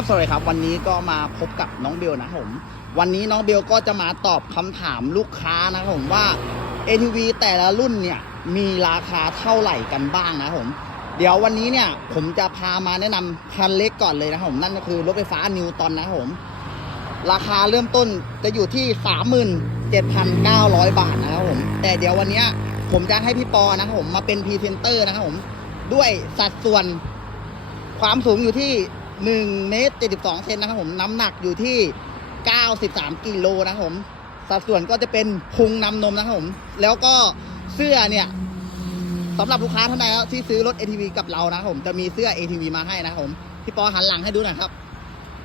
บสวัสดีครับ วันนี้ก็มาพบกับน้องเบลนะครับผม วันนี้น้องเบลก็จะมาตอบคำถามลูกค้านะครับผมว่า ATV แต่ละรุ่นเนี่ยมีราคาเท่าไหร่กันบ้างนะครับผม เดี๋ยววันนี้เนี่ยผมจะพามาแนะนำคันเล็กก่อนเลยนะครับผมนั่นก็คือรถไฟฟ้านิวตอนนะครับผม ราคาเริ่มต้นจะอยู่ที่ 37,900 บาทนะครับผม แต่เดี๋ยววันนี้ผมจะให้พี่ปอนะครับผมมาเป็นพรีเซนเตอร์นะครับผมด้วยสัดส่วนความสูงอยู่ที่ 1เมตร72เซนนะครับผมน้ำหนักอยู่ที่ 93กิโลนะครับผมสัดส่วนก็จะเป็นพุงนำนมนะครับผม แล้วก็เสื้อเนี่ยสำหรับลูกค้าท่านใดที่ซื้อรถ ATV กับเรานะครับผมจะมีเสื้อ ATV มาให้นะครับผมพี่ปอหันหลังให้ดูหน่อยครับ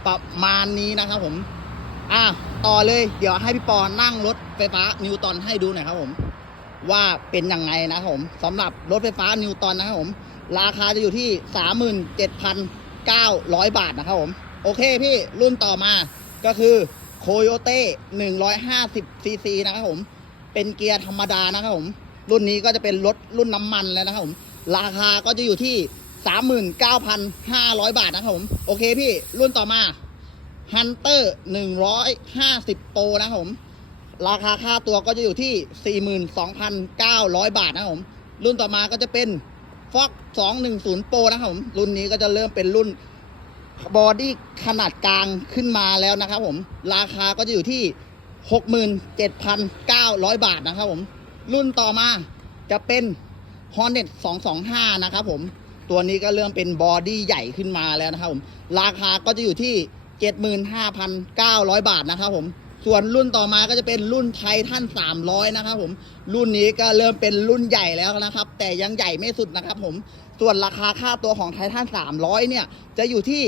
ประมาณนี้นะครับผม อะต่อเลยเดี๋ยวให้พี่ปอนั่งรถไฟฟ้านิวตันให้ดูหน่อยครับผม ว่าเป็นยังไงนะครับผมสำหรับรถไฟฟ้านิวตันนะครับผม ราคาจะอยู่ที่ 900 บาทนะครับผม โอเคพี่รุ่นต่อมาก็คือโคโยเต้150ซีซีนะครับผม เป็นเกียร์ธรรมดานะครับผม รุ่นนี้ก็จะเป็นรถรุ่นน้ำมันแล้วนะครับผม ราคาก็จะอยู่ที่ 39,500 บาทนะครับผม โอเคพี่รุ่นต่อมาฮันเตอร์150โปรนะครับผม ราคาค่าตัวก็จะอยู่ที่ 42,900 บาทนะครับผม รุ่นต่อมาก็จะเป็น ฟ็อก210โปรนะครับผม รุ่นนี้ก็จะเริ่มเป็นรุ่นบอดี้ขนาดกลางขึ้นมาแล้วนะครับผม ราคาก็จะอยู่ที่ 67,900 บาทนะครับผม รุ่นต่อมาจะเป็น Hornet 225 นะครับผม ตัวนี้ก็เริ่มเป็นบอดี้ใหญ่ขึ้นมาแล้วนะครับผม ราคาก็จะอยู่ที่ 75,900 บาทนะครับผม ส่วนรุ่นต่อมาก็จะเป็นรุ่นไททัน300 นะครับผม รุ่นนี้ก็เริ่มเป็นรุ่นใหญ่แล้วนะครับ แต่ยังใหญ่ไม่สุดนะครับผม ส่วนราคาค่าตัวของไททัน300 เนี่ย จะอยู่ที่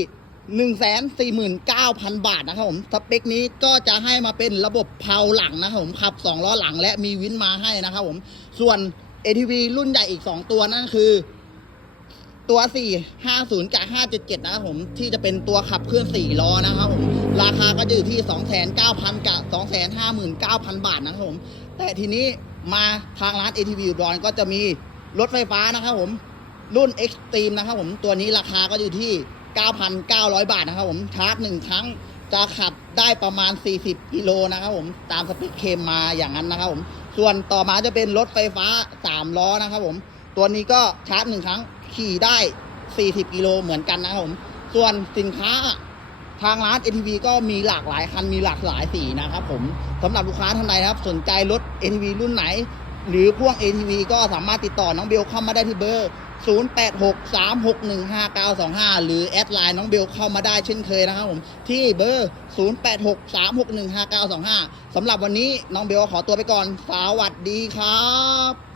149,000 บาทนะครับผมสเปคนี้ก็จะให้มาเป็นระบบเพลาหลังนะครับผมขับ 2 ล้อหลังและมีวินมาให้นะครับผม ส่วน ATV รุ่นใหญ่อีก 2 ตัวนั่นคือ ตัว 450 กับ 577 นะครับผม ที่จะเป็นตัวขับเคลื่อน 4 ล้อนะครับผม ราคาก็อยู่ที่ 29,000 กับ 259,000 บาทนะครับผม แต่ทีนี้มาทางร้าน ATV อุดรก็จะมีรถไฟฟ้านะครับผม รุ่น Extreme นะครับผม ตัวนี้ราคาก็อยู่ที่ 9,900 บาทนะครับผม ชาร์จหนึ่งครั้งจะขับได้ประมาณ 40 กิโลนะครับผม ตามสเปคเคมมาอย่างนั้นนะครับผม ส่วนต่อมาจะเป็นรถไฟฟ้า 3 ล้อนะครับผม ตัวนี้ก็ชาร์จหนึ่งครั้งขี่ได้ 40 กิโลเหมือนกันนะครับผม ส่วนสินค้าทางร้าน ATV ก็มีหลากหลายคันมีหลากหลายสีนะครับผมสำหรับลูกค้าท่านใดครับ สนใจรถ ATV รุ่นไหน หรือพ่วง ATV ก็สามารถติดต่อน้องเบลเข้ามาได้ที่เบอร์ 0863615925 หรือแอดไลน์น้องเบลเข้ามาได้เช่นเคยนะครับผม ที่เบอร์ 0863615925สำหรับวันนี้น้องเบลขอตัวไปก่อนสวัสดีครับ